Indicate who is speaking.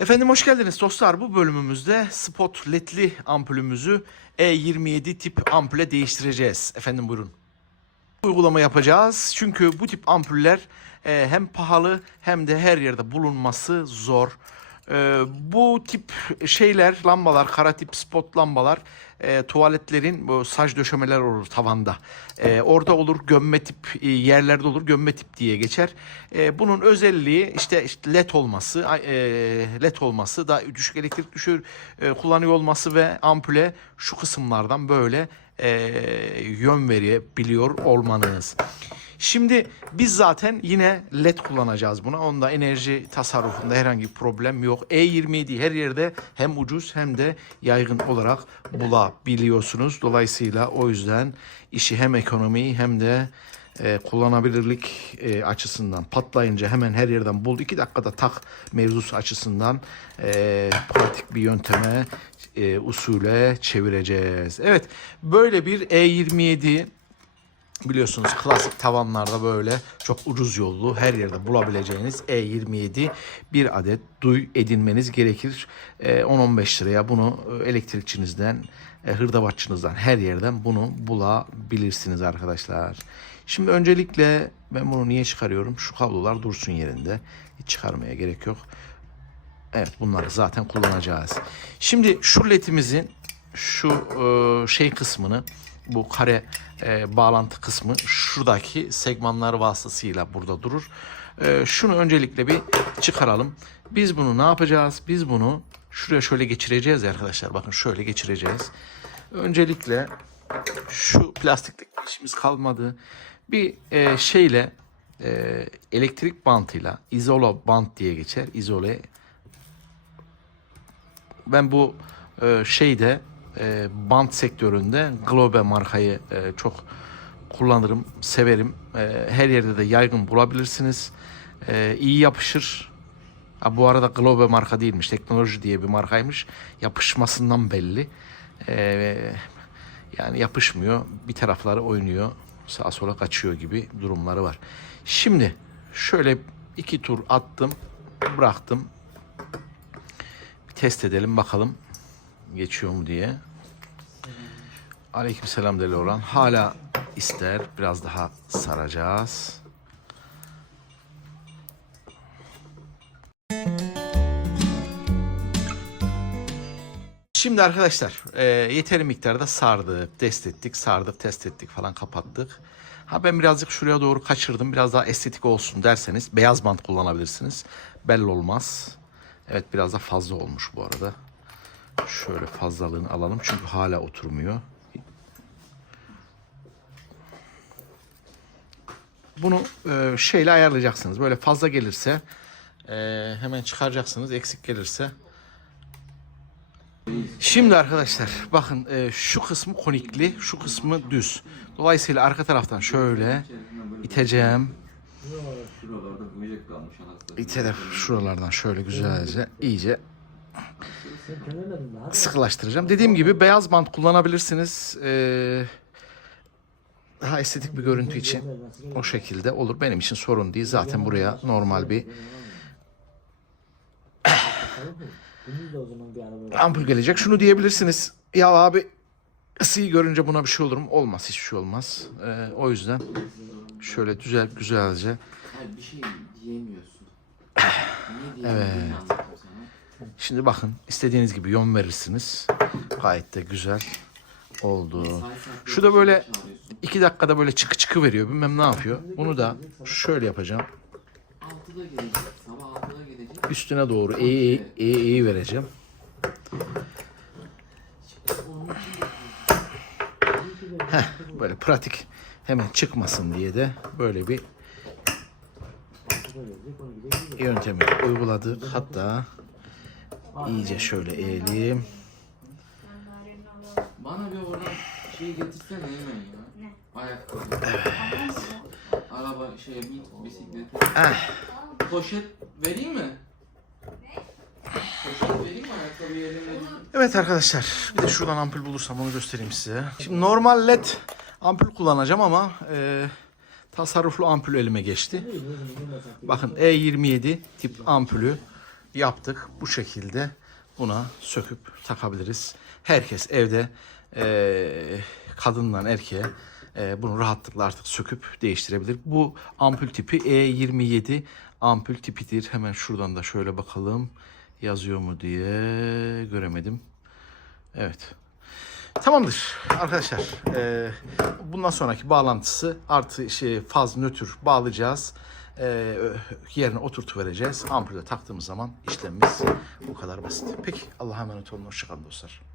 Speaker 1: Efendim hoş geldiniz dostlar. Bu bölümümüzde spot ledli ampulümüzü E27 tip ampule değiştireceğiz. Efendim buyurun. Uygulama yapacağız. Çünkü bu tip ampuller e, hem pahalı hem de her yerde bulunması zor. E, bu tip şeyler, lambalar, kara tip spot lambalar e, tuvaletlerin bu saç döşemeler olur tavanda. E, orada olur gömme tip e, yerlerde olur gömme tip diye geçer. E, bunun özelliği işte, işte led olması, e, led olması, da düşük elektrik düşür e, kullanıyor olması ve ampule şu kısımlardan böyle e, yön verebiliyor olmanız. Şimdi biz zaten yine led kullanacağız buna. Onda enerji tasarrufunda herhangi bir problem yok. E27 her yerde hem ucuz hem de yaygın olarak bulabiliyorsunuz. Dolayısıyla o yüzden işi hem ekonomi hem de e, kullanabilirlik e, açısından patlayınca hemen her yerden bul. iki dakikada tak mevzusu açısından e, pratik bir yönteme e, usule çevireceğiz. Evet böyle bir E27 biliyorsunuz klasik tavanlarda böyle çok ucuz yollu her yerde bulabileceğiniz E27 bir adet duy edinmeniz gerekir. E, 10-15 liraya bunu e, elektrikçinizden, e, hırdavatçınızdan her yerden bunu bulabilirsiniz arkadaşlar. Şimdi öncelikle ben bunu niye çıkarıyorum? Şu kablolar dursun yerinde. Hiç çıkarmaya gerek yok. Evet bunları zaten kullanacağız. Şimdi şu ledimizin şu e, şey kısmını bu kare e, bağlantı kısmı şuradaki segmanlar vasıtasıyla burada durur. E, şunu öncelikle bir çıkaralım. Biz bunu ne yapacağız? Biz bunu şuraya şöyle geçireceğiz arkadaşlar. Bakın şöyle geçireceğiz. Öncelikle şu plastiklik işimiz kalmadı. Bir e, şeyle e, elektrik bantıyla izolo bant diye geçer. İzole ben bu e, şeyde e, bant sektöründe Globe markayı e, çok kullanırım, severim. E, her yerde de yaygın bulabilirsiniz. E, iyi yapışır. Bu arada Globe marka değilmiş, teknoloji diye bir markaymış. Yapışmasından belli. Yani yapışmıyor, bir tarafları oynuyor, sağa sola kaçıyor gibi durumları var. Şimdi şöyle iki tur attım, bıraktım bir test edelim bakalım geçiyor mu diye. Aleykümselam deli olan hala ister biraz daha saracağız. Şimdi arkadaşlar e, yeteri miktarda sardık, test ettik, sardık, test ettik falan kapattık. Ha ben birazcık şuraya doğru kaçırdım. Biraz daha estetik olsun derseniz beyaz bant kullanabilirsiniz. Belli olmaz. Evet biraz da fazla olmuş bu arada. Şöyle fazlalığını alalım çünkü hala oturmuyor. Bunu e, şeyle ayarlayacaksınız. Böyle fazla gelirse e, hemen çıkaracaksınız. Eksik gelirse Şimdi arkadaşlar bakın e, şu kısmı konikli, şu kısmı düz. Dolayısıyla arka taraftan şöyle iteceğim. İtelim şuralardan şöyle güzelce iyice sıkılaştıracağım. Dediğim gibi beyaz bant kullanabilirsiniz. Ee, daha estetik bir görüntü için o şekilde olur. Benim için sorun değil. Zaten buraya normal bir ampul gelecek. Şunu diyebilirsiniz. Ya abi ısıyı görünce buna bir şey olur mu? Olmaz. Hiçbir şey olmaz. Ee, o yüzden şöyle güzel güzelce
Speaker 2: Hayır bir şey diyemiyorsun. Sana.
Speaker 1: Şimdi bakın istediğiniz gibi yön verirsiniz. Gayet de güzel oldu. Şu da böyle iki dakikada böyle çıkı çıkı veriyor. Bilmem ne yapıyor. Bunu da şöyle yapacağım.
Speaker 2: 6'da gelecek. Sabah 6'da gelecek.
Speaker 1: Üstüne doğru eği eği eği vereceğim. Heh, böyle pratik hemen çıkmasın diye de böyle bir yöntemi uyguladık. Hatta iyice şöyle eğelim.
Speaker 2: Bana bir oradan şey getirsene hemen ya. Ne? Ayakkabı. Evet. Araba şey bir bisikleti.
Speaker 1: Ah.
Speaker 2: Poşet vereyim mi? Poşet vereyim mi ayakkabı yerine?
Speaker 1: Evet arkadaşlar bir de şuradan ampul bulursam onu göstereyim size. Şimdi normal led ampul kullanacağım ama e, tasarruflu ampul elime geçti. Bakın E27 tip ampulü yaptık. Bu şekilde buna söküp takabiliriz. Herkes evde eee kadından erkeğe eee, bunu rahatlıkla artık söküp değiştirebilir. Bu ampul tipi E27 ampul tipidir. Hemen şuradan da şöyle bakalım yazıyor mu diye göremedim. Evet. Tamamdır arkadaşlar. Ee, bundan sonraki bağlantısı artı şey faz nötr bağlayacağız. Ee, yerine oturtu vereceğiz. Ampule taktığımız zaman işlemimiz bu kadar basit. Peki Allah'a emanet olun. Hoşçakalın dostlar.